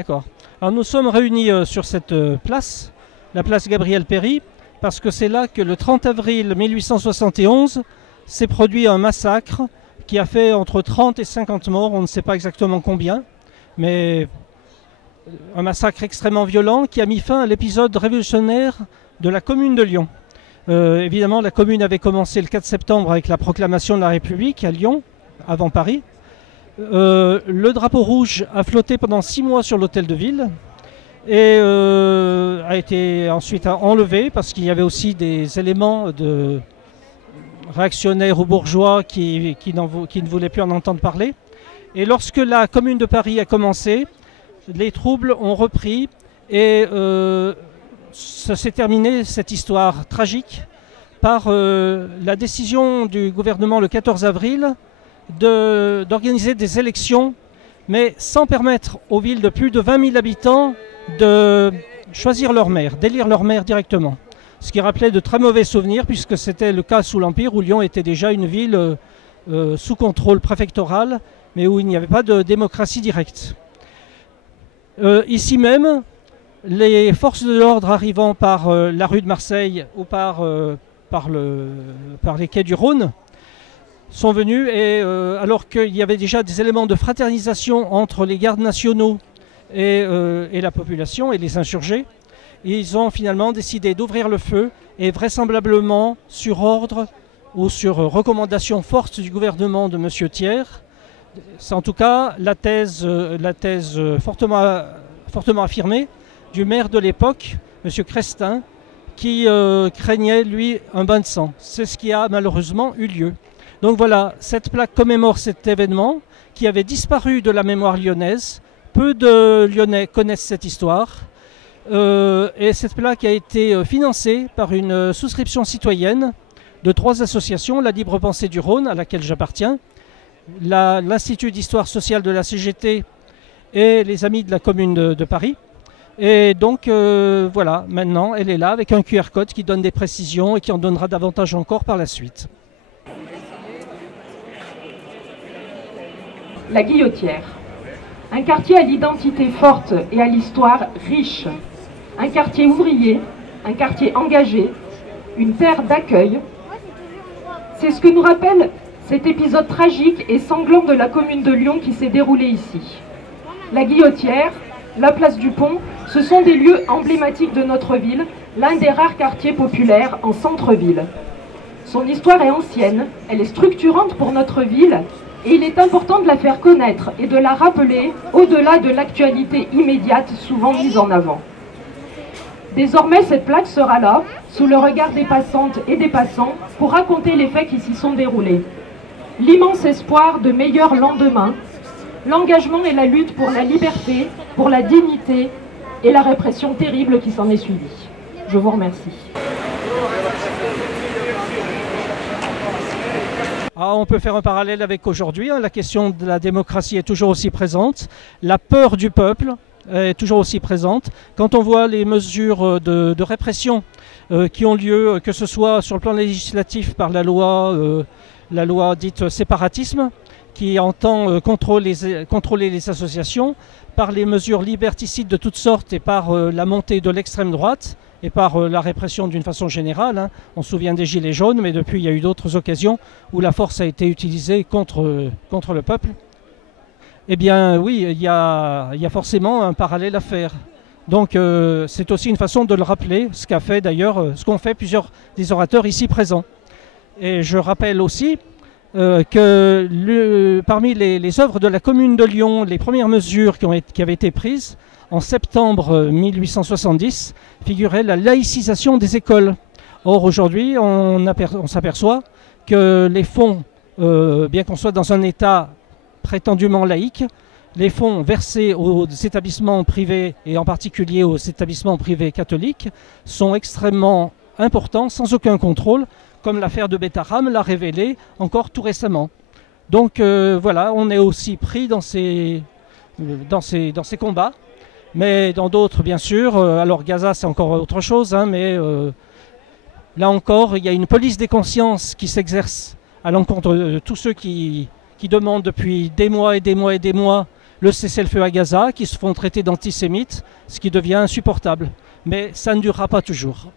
D'accord. Alors nous sommes réunis sur cette place, la place Gabriel Péri, parce que c'est là que le 30 avril 1871 s'est produit un massacre qui a fait entre 30 et 50 morts, on ne sait pas exactement combien, mais un massacre extrêmement violent qui a mis fin à l'épisode révolutionnaire de la commune de Lyon. Évidemment, la commune avait commencé le 4 septembre avec la proclamation de la République à Lyon, avant Paris. Le drapeau rouge a flotté pendant 6 mois sur l'hôtel de ville et a été ensuite enlevé parce qu'il y avait aussi des éléments de réactionnaires ou bourgeois qui ne voulaient plus en entendre parler. Et lorsque la commune de Paris a commencé, les troubles ont repris et ça s'est terminé, cette histoire tragique, par la décision du gouvernement le 14 avril d'organiser des élections, mais sans permettre aux villes de plus de 20 000 habitants de choisir leur maire, d'élire leur maire directement. Ce qui rappelait de très mauvais souvenirs, puisque c'était le cas sous l'Empire, où Lyon était déjà une ville sous contrôle préfectoral, mais où il n'y avait pas de démocratie directe. Ici même, les forces de l'ordre arrivant par la rue de Marseille ou par les quais du Rhône sont venus et alors qu'il y avait déjà des éléments de fraternisation entre les gardes nationaux et la population et les insurgés, ils ont finalement décidé d'ouvrir le feu et vraisemblablement sur ordre ou sur recommandation forte du gouvernement de M. Thiers. C'est en tout cas la thèse fortement affirmée du maire de l'époque, M. Crestin, qui craignait, lui, un bain de sang. C'est ce qui a malheureusement eu lieu. Donc voilà, cette plaque commémore cet événement qui avait disparu de la mémoire lyonnaise. Peu de Lyonnais connaissent cette histoire. Et cette plaque a été financée par une souscription citoyenne de 3 associations, la Libre Pensée du Rhône, à laquelle j'appartiens, l'Institut d'Histoire Sociale de la CGT et les Amis de la Commune de Paris. Et donc voilà, maintenant elle est là avec un QR code qui donne des précisions et qui en donnera davantage encore par la suite. La Guillotière. Un quartier à l'identité forte et à l'histoire riche. Un quartier ouvrier, un quartier engagé, une terre d'accueil. C'est ce que nous rappelle cet épisode tragique et sanglant de la commune de Lyon qui s'est déroulé ici. La Guillotière, la place du Pont, ce sont des lieux emblématiques de notre ville, l'un des rares quartiers populaires en centre-ville. Son histoire est ancienne, elle est structurante pour notre ville et il est important de la faire connaître et de la rappeler au-delà de l'actualité immédiate souvent mise en avant. Désormais, cette plaque sera là, sous le regard des passantes et des passants, pour raconter les faits qui s'y sont déroulés. L'immense espoir de meilleurs lendemains, l'engagement et la lutte pour la liberté, pour la dignité et la répression terrible qui s'en est suivie. Je vous remercie. Ah, on peut faire un parallèle avec aujourd'hui, hein, la question de la démocratie est toujours aussi présente, la peur du peuple est toujours aussi présente. Quand on voit les mesures de répression qui ont lieu, que ce soit sur le plan législatif par la loi dite séparatisme, qui entend contrôler les associations, par les mesures liberticides de toutes sortes et par la montée de l'extrême droite et par la répression d'une façon générale. Hein. On se souvient des Gilets jaunes, mais depuis il y a eu d'autres occasions où la force a été utilisée contre le peuple. Eh bien oui, il y a forcément un parallèle à faire. Donc c'est aussi une façon de le rappeler, ce qu'a fait d'ailleurs, ce qu'ont fait plusieurs des orateurs ici présents. Et je rappelle aussi que parmi les œuvres de la commune de Lyon, les premières mesures qui avaient été prises en septembre 1870 figurait la laïcisation des écoles. Or aujourd'hui, on s'aperçoit que les fonds, bien qu'on soit dans un État prétendument laïque, les fonds versés aux établissements privés et en particulier aux établissements privés catholiques sont extrêmement importants, sans aucun contrôle, comme l'affaire de Bétharram l'a révélé encore tout récemment. Donc voilà, on est aussi pris dans ces combats, mais dans d'autres bien sûr. Alors Gaza c'est encore autre chose, hein, mais là encore il y a une police des consciences qui s'exerce à l'encontre de tous ceux qui demandent depuis des mois et des mois et des mois le cessez-le-feu à Gaza, qui se font traiter d'antisémites, ce qui devient insupportable. Mais ça ne durera pas toujours.